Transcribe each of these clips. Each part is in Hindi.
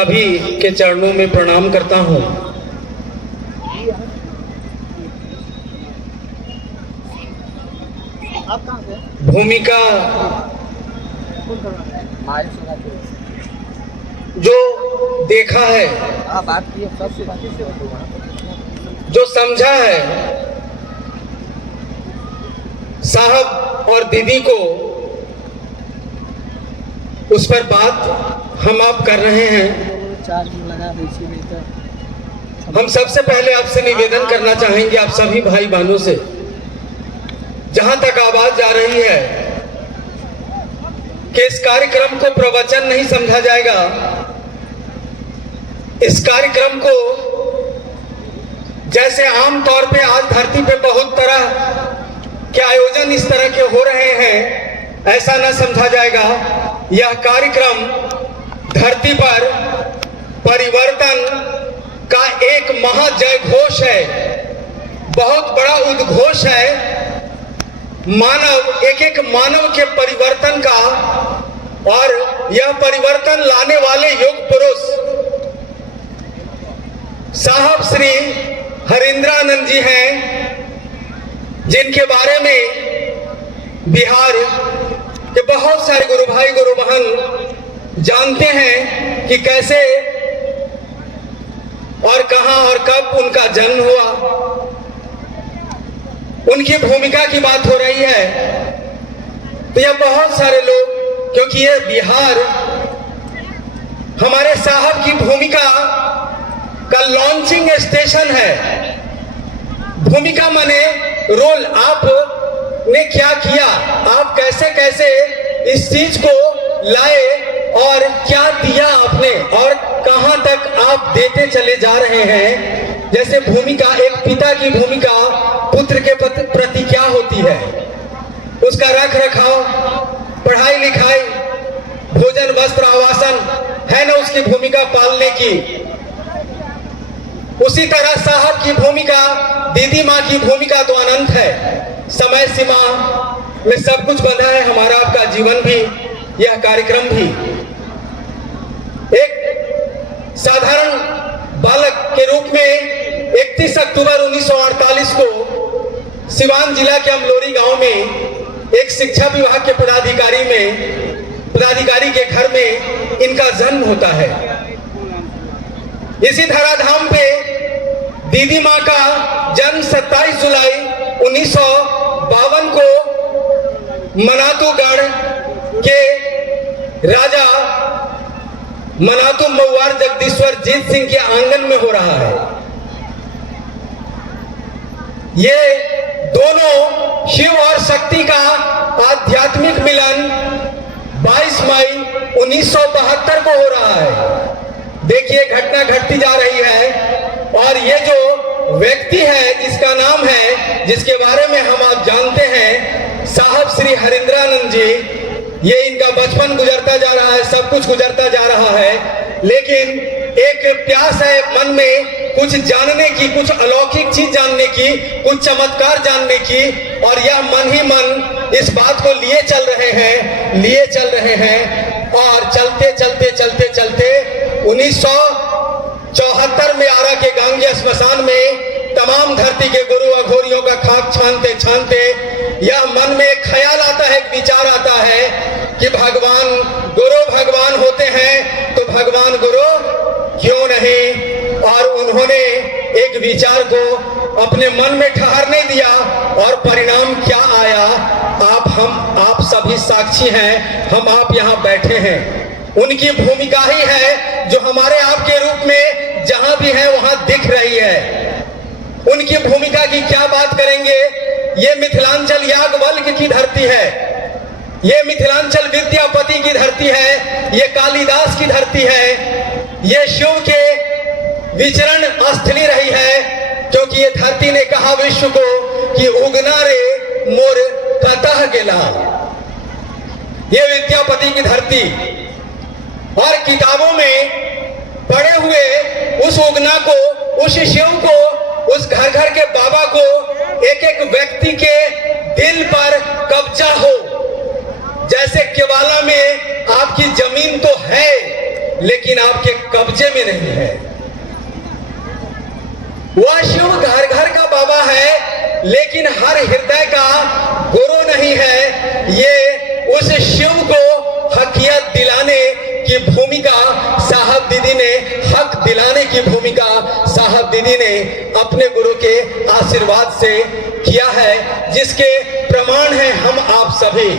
सभी के चरणों में प्रणाम करता हूँ। भूमिका जो देखा है, जो समझा है, साहब और दीदी को, उस पर बात हम आप कर रहे हैं। हम सबसे पहले आपसे निवेदन करना चाहेंगे, आप सभी भाई बहनों से, जहां तक आवाज जा रही है, कि इस कार्यक्रम को प्रवचन नहीं समझा जाएगा। इस कार्यक्रम को जैसे आम तौर पे आज धरती पे बहुत तरह के आयोजन इस तरह के हो रहे हैं, ऐसा न समझा जाएगा। यह कार्यक्रम धरती पर परिवर्तन का एक महाजय घोष है, बहुत बड़ा उद्घोष है। मानव, एक एक मानव के परिवर्तन का, और यह परिवर्तन लाने वाले योग पुरुष साहब श्री हरिंद्रानंद जी हैं, जिनके बारे में बिहार के बहुत सारे गुरु भाई गुरु बहन जानते हैं कि कैसे और कहां और कब उनका जन्म हुआ। उनकी भूमिका की बात हो रही है तो यह बहुत सारे लोग, क्योंकि यह बिहार हमारे साहब की भूमिका का लॉन्चिंग स्टेशन है। भूमिका माने रोल, आपने क्या किया, आप कैसे कैसे इस चीज को लाए और क्या दिया आपने और कहां तक आप देते चले जा रहे हैं। जैसे भूमिका, एक पिता की भूमिका पुत्र के प्रति क्या होती है, उसका रख रखाव, पढ़ाई लिखाई, भोजन वस्त्र आवासन है ना उसकी भूमिका पालने की। उसी तरह साहब की भूमिका, दीदी माँ की भूमिका तो अनंत है। समय सीमा में सब कुछ बंधा है, हमारा आपका जीवन भी, यह कार्यक्रम भी। एक साधारण बालक के रूप में 31 अक्टूबर 1948 को सिवान जिला के अमलोरी गांव में एक शिक्षा विभाग के पदाधिकारी के घर में इनका जन्म होता है। इसी धराधाम पे दीदी माँ का जन्म 27 जुलाई 1952 को मनातूगढ़ के राजा मनातू मऊआर जगदीश्वर जीत सिंह के आंगन में हो रहा है। ये दोनों शिव और शक्ति का आध्यात्मिक मिलन 22 मई 1972 को हो रहा है। देखिए घटना घटती जा रही है और ये जो व्यक्ति है जिसका नाम है, जिसके बारे में हम आप जानते हैं, साहब श्री हरिंद्रानंद जी, ये इनका बचपन गुजरता जा रहा है, सब कुछ गुजरता जा रहा है, लेकिन एक प्यास है मन में कुछ जानने की, कुछ अलौकिक चीज जानने की, कुछ चमत्कार जानने की, और यह मन ही मन इस बात को लिए चल रहे हैं और चलते चलते चलते चलते 1974 में आरा के गांगी स्मशान में तमाम धरती के गुरु अघोरियों का खाक छानते छानते यह मन में एक ख्याल आता है, एक विचार आता है कि भगवान होते हैं तो भगवान गुरु क्यों नहीं। और उन्होंने एक विचार को अपने मन में ठहरने दिया और परिणाम क्या आया, आप सभी साक्षी हैं, हम आप यहाँ बैठे हैं। उनकी भूमिका ही है जो हमारे आपके रूप में जहां भी है वहां दिख रही है। उनकी भूमिका की क्या बात करेंगे। ये मिथिलांचल याज्ञवल्क्य की धरती है, ये मिथिलांचल विद्यापति की धरती है, ये कालिदास की धरती है, ये शिव के विचरण स्थली रही है, क्योंकि ये धरती ने कहा विश्व को कि उगना रे मोर कतः गेला। ये विद्यापति की धरती, और किताबों में पढ़े हुए उस उगना को, उस शिव को, उस घर घर के बाबा को, एक एक व्यक्ति के दिल पर कब्जा हो। जैसे केवाला में आपकी जमीन तो है लेकिन आपके कब्जे में नहीं है। वह शिव घर घर का बाबा है, लेकिन हर हृदय का गुरु नहीं है। ये उस शिव को हकियत दिलाने की भूमिका साहब दीदी ने, हक दिलाने की भूमिका साहब दीदी ने अपने गुरु के आशीर्वाद से किया है, जिसके प्रमाण हैं हम आप सभी।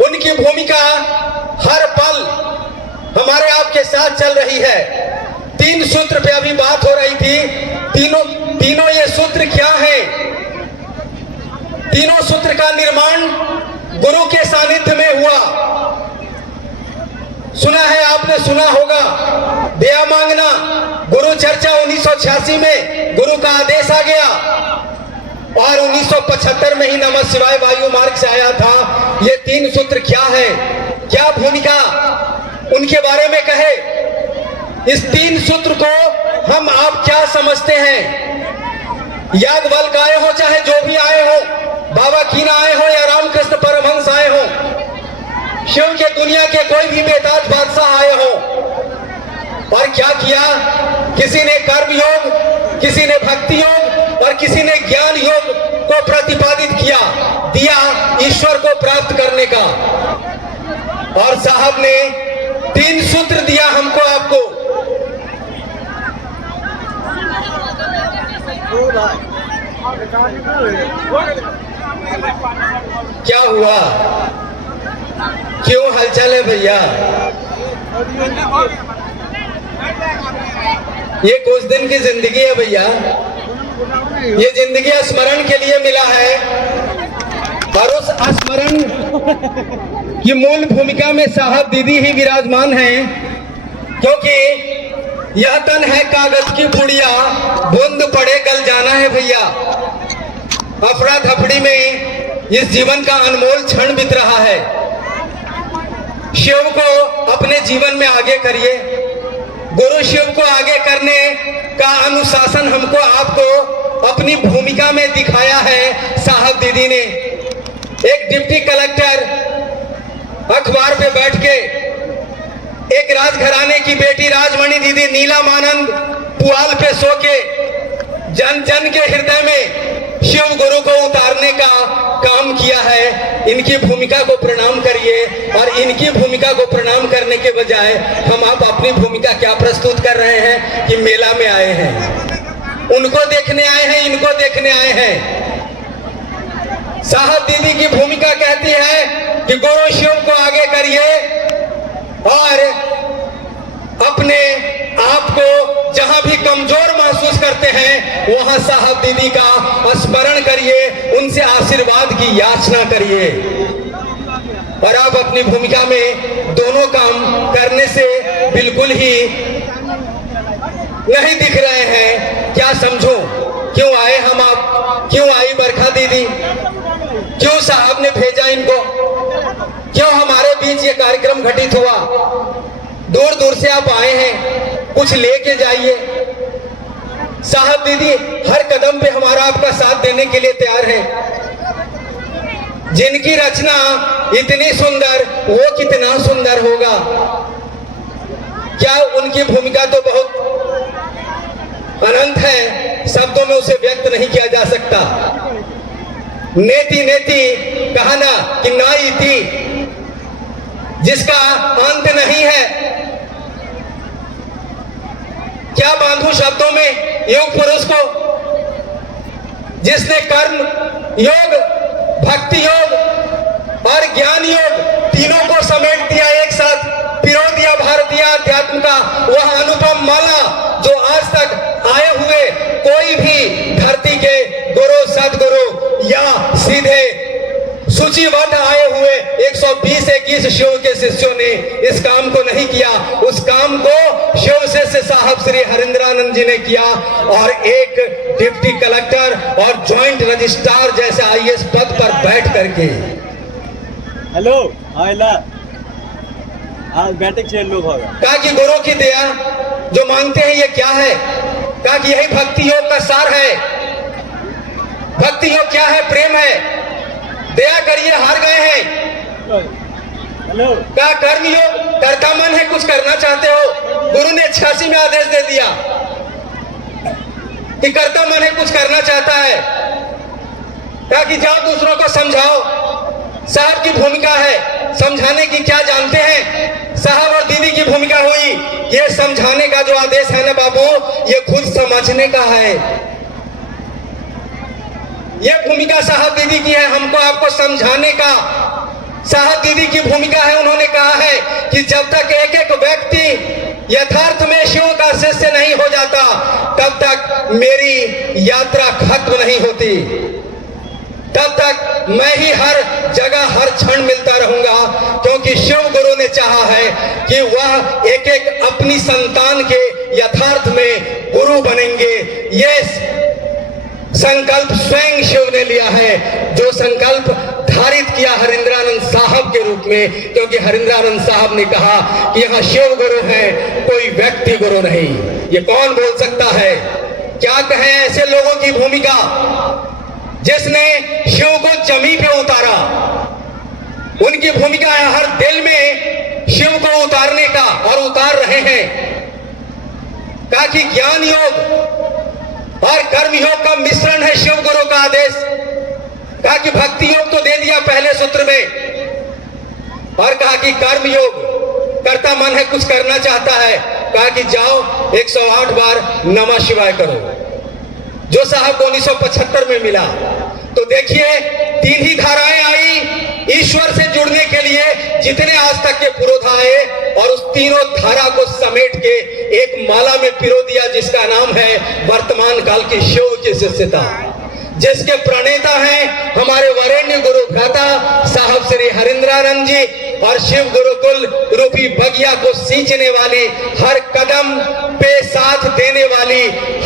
उनकी भूमिका हर पल हमारे आपके साथ चल रही है। 3 सूत्र पे अभी बात हो रही थी। तीनों ये सूत्र क्या है? तीनों सूत्र का निर्माण गुरु के सानिध्य में हुआ। सुना है, आपने सुना होगा, दया मांगना गुरु चर्चा 1986 में गुरु का आदेश आ गया और 1975 में ही नमः शिवाय वायु मार्ग से आया था। ये 3 सूत्र क्या है, क्या भूमिका उनके बारे में कहे? इस 3 सूत्र को हम आप क्या समझते हैं? याज्ञवल्क आए हो, चाहे जो भी आए हो, बाबा कीना आए हो या रामकृष्ण परमहंस आए हो, शिव के दुनिया के कोई भी बेताज बादशाह आए हो, और क्या किया? किसी ने कर्म योग, किसी ने भक्ति योग और किसी ने ज्ञान योग को प्रतिपादित किया, दिया ईश्वर को प्राप्त करने का। और साहब ने 3 सूत्र दिया हमको, आपको। क्या हुआ? क्यों हलचल है भैया? ये कुछ दिन की जिंदगी है भैया, ये जिंदगी स्मरण के लिए मिला है, और उस स्मरण की मूल भूमिका में साहब दीदी ही विराजमान हैं, क्योंकि यह तन है कागज की पुड़िया, बूंद पड़े गल जाना है भैया। अफरा थफड़ी में इस जीवन का अनमोल क्षण बीत रहा है। शिव को अपने जीवन में आगे करिए। गुरु शिव को आगे करने का अनुशासन हमको आपको अपनी भूमिका में दिखाया है साहब दीदी ने। एक डिप्टी कलेक्टर अखबार पे बैठ के एक राजघराने की बेटी राजमणि दीदी नीलम आनंद पुआल पे सो के जन जन के हृदय में शिव गुरु को उतारने का काम किया है। इनकी भूमिका को प्रणाम करिए, और इनकी भूमिका को प्रणाम करने के बजाय हम आप अपनी भूमिका क्या प्रस्तुत कर रहे हैं कि मेला में आए हैं, उनको देखने आए हैं, इनको देखने आए हैं। साहब दीदी की भूमिका कहती है कि गुरु शिव को आगे करिए और अपने आप को जहां भी कमजोर महसूस करते हैं वहां साहब दीदी का स्मरण करिए, उनसे आशीर्वाद की याचना करिए। और आप अपनी भूमिका में दोनों काम करने से बिल्कुल ही नहीं दिख रहे हैं। क्या समझो, क्यों आए हम आप? क्यों आई बरखा दीदी? क्यों साहब ने भेजा इनको? क्यों हमारे बीच ये कार्यक्रम घटित हुआ? दूर दूर से आप आए हैं, कुछ लेके जाइए। साहब दीदी हर कदम पे हमारा आपका साथ देने के लिए तैयार है। जिनकी रचना इतनी सुंदर, वो कितना सुंदर होगा। क्या उनकी भूमिका तो बहुत अनंत है, शब्दों में उसे व्यक्त नहीं किया जा सकता। नेति नेति कहा ना कि ना इति, जिसका अंत नहीं है। क्या बांधू शब्दों में योग पुरुष को, जिसने कर्म योग, भक्ति योग और ज्ञान योग तीनों को समेट दिया, एक साथ पिरो दिया भारतीय अध्यात्म का वह अनुपम माला, जो आज तक आए हुए कोई भी धरती के गुरु, सदगुरु या सीधे सूचीबद्ध आए हुए 120-21 शिव के शिष्यों ने इस काम को नहीं किया। उस काम को शिव शिष्य साहब श्री हरिंद्रानंद जी ने किया, और एक डिप्टी कलेक्टर और ज्वाइंट रजिस्ट्रार जैसे आईएएस पद पर बैठ करके। हेलो आइला आज बैठक छह लोग होगा। कहा कि गुरु की दया जो मांगते हैं ये क्या है? कहा कि यही भक्ति योग का सार है। भक्ति योग क्या है? प्रेम है। दया करिए, हार गए हैं। हेलो। क्या कर्मयोग कर्ता मन है, कुछ करना चाहते हो? गुरु ने 86 में आदेश दे दिया कि कर्ता मन है, कुछ करना चाहता है, क्या कि जाओ दूसरों को समझाओ। साहब की भूमिका है समझाने की, क्या जानते हैं? साहब और दीदी की भूमिका हुई ये समझाने का, जो आदेश है ना बाबू, ये खुद समझने का है। ये भूमिका साहब दीदी की है, हमको आपको समझाने का। साहब दीदी की भूमिका है, उन्होंने कहा है कि जब तक एक एक व्यक्ति यथार्थ में शिव का शिष्य नहीं हो जाता, तब तक मेरी यात्रा खत्म नहीं होती, तब तक मैं ही हर जगह हर क्षण मिलता रहूंगा। क्योंकि शिव गुरु ने चाहा है कि वह एक एक अपनी संतान के यथार्थ में गुरु बनेंगे। ये संकल्प स्वयं शिव ने लिया है, जो संकल्प धारित किया हरिंद्रानंद साहब के रूप में। क्योंकि हरिंद्रानंद साहब ने कहा कि यहाँ शिव गुरु है, कोई व्यक्ति गुरु नहीं। ये कौन बोल सकता है? क्या कहें ऐसे लोगों की भूमिका जिसने शिव को जमीन पे उतारा। उनकी भूमिका है हर दिल में शिव को उतारने का, और उतार रहे हैं। कहा कि ज्ञान योग और कर्म योग का मिश्रण है शिव गुरु का आदेश। कहा कि भक्ति योग तो दे दिया पहले सूत्र में, और कहा कि कर्म योग कर्ता मन है, कुछ करना चाहता है। कहा कि जाओ 108 बार नमः शिवाय करो, जो साहब को 1975 में मिला। तो देखिए 3 ही धाराएं आई ईश्वर से जुड़ने के लिए, जितने आज तक के पुरोधा आए, और उस तीनों धारा को समेट के एक माला में पिरो दिया, जिसका नाम है वर्तमान काल की शिव की शिष्यता, जिसके प्रणेता हैं हमारे वरेण्य गुरु भ्राता साहब श्री हरिंद्रानंद जी, और शिव गुरुकुल रूपी बगिया को सींचने वाली, हर कदम पे साथ देने वाली,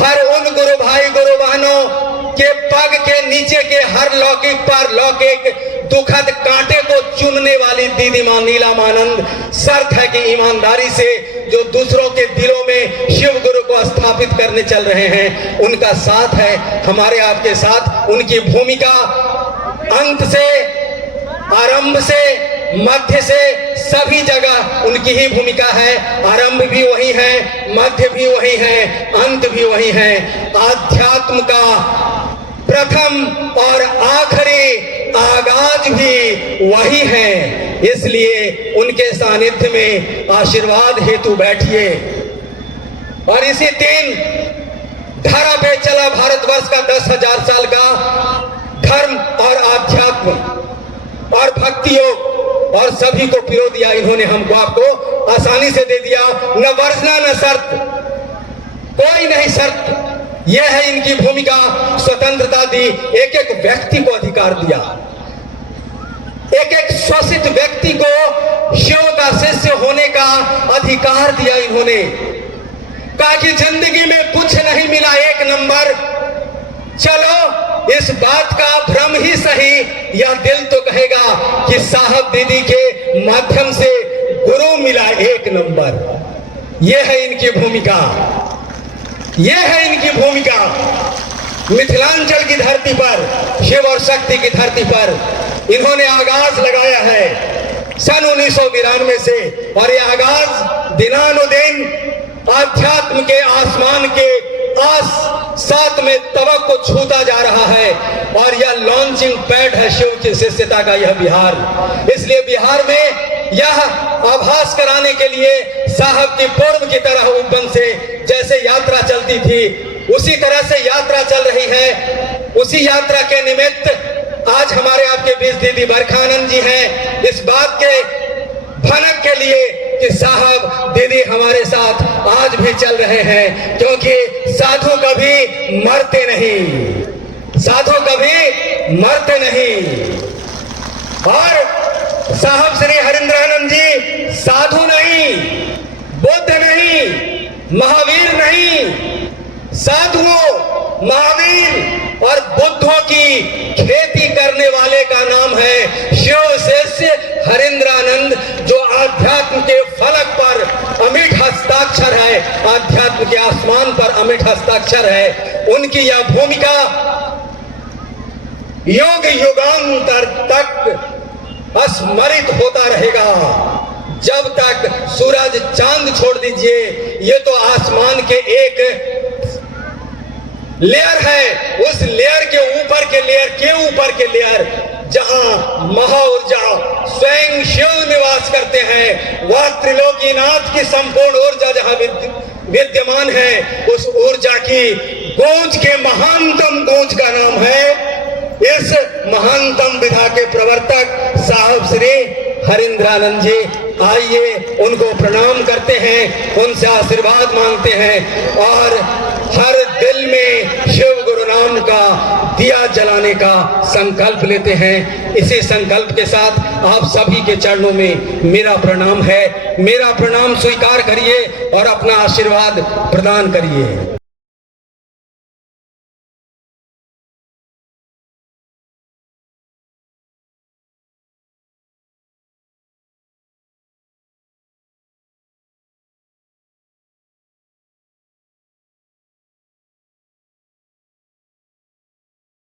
हर उन गुरु भाई गुरु बहनों के पग के नीचे के हर लौकिक पर लौकिक दुखद कांटे को चुनने वाली दीदी मां नीलामानंद, शर्त है कि ईमानदारी से जो दूसरों के दिलों में शिव गुरु को स्थापित करने चल रहे हैं, उनका साथ है हमारे आपके साथ। उनकी भूमिका अंत से, आरंभ से, मध्य से, सभी जगह उनकी ही भूमिका है। आरंभ भी वही है, मध्य भी वही है, अंत भी वही है। आध्यात्म का प्रथम और आखिरी आगाज भी वही है। इसलिए उनके सानिध्य में आशीर्वाद हेतु बैठिए। और इसी 3 धारा पे चला भारतवर्ष का 10,000 साल का धर्म और आध्यात्म और भक्ति योग, और सभी को पिरो दिया इन्होंने, हमको आपको आसानी से दे दिया। न वर्जना न शर्त, कोई नहीं शर्त। यह है इनकी भूमिका। स्वतंत्रता दी, एक एक व्यक्ति को अधिकार दिया, एक एक शोषित व्यक्ति को शिव का शिष्य होने का अधिकार दिया इन्होंने। कहा कि जिंदगी में कुछ नहीं मिला 1 नंबर, चलो इस बात का भ्रम ही सही, यह दिल तो कहेगा कि साहब दीदी के माध्यम से गुरु मिला 1 नंबर। यह है इनकी भूमिका, यह है इनकी भूमिका। मिथिलांचल की धरती पर, शिव और शक्ति की धरती पर इन्होंने आगाज लगाया है सन 1992 से, और यह आगाज दिनानुदिन आध्यात्म के आसमान के साथ में तबक को छूता जा रहा है। और यह लॉन्चिंग पैड है शिव की शिष्यता का, यह बिहार। इसलिए बिहार में यह आभास कराने के लिए साहब की पूर्व की तरह उपवन से जैसे यात्रा चलती थी, उसी तरह से यात्रा चल रही है। उसी यात्रा के निमित्त आज हमारे आपके बीच दीदी बरखानंद जी हैं, इस बात के भनक के लिए कि साहब दीदी हमारे साथ आज भी चल रहे हैं। क्योंकि साधु कभी मरते नहीं, साधु कभी मरते नहीं। और साहब श्री हरिंद्रानंद जी साधु नहीं, बुद्ध नहीं, महावीर नहीं, साधुओं, महावीर और बुद्धों की खेती करने वाले का नाम है शिव शिष्य हरिंद्रानंद, जो आध्यात्म के फलक पर अमिट हस्ताक्षर है, आध्यात्म के आसमान पर अमिट हस्ताक्षर है। उनकी यह भूमिका युग युगांतर तक स्मरित होता रहेगा। जब तक सूरज चांद छोड़ दीजिए, ये तो आसमान के एक लेयर है, उस लेयर के ऊपर के लेयर जहां महाऊर्जा स्वयं शिव निवास करते हैं, वह त्रिलोकीनाथ की संपूर्ण ऊर्जा जहां विद्यमान है, उस ऊर्जा की गूंज के महानतम गूंज का नाम है इस महानतम विधा के प्रवर्तक साहब श्री हरिंद्रानंद जी। आइए उनको प्रणाम करते हैं, उनसे आशीर्वाद मांगते हैं और हर दिल में शिव गुरु नाम का दिया जलाने का संकल्प लेते हैं। इसी संकल्प के साथ आप सभी के चरणों में मेरा प्रणाम है। मेरा प्रणाम स्वीकार करिए और अपना आशीर्वाद प्रदान करिए।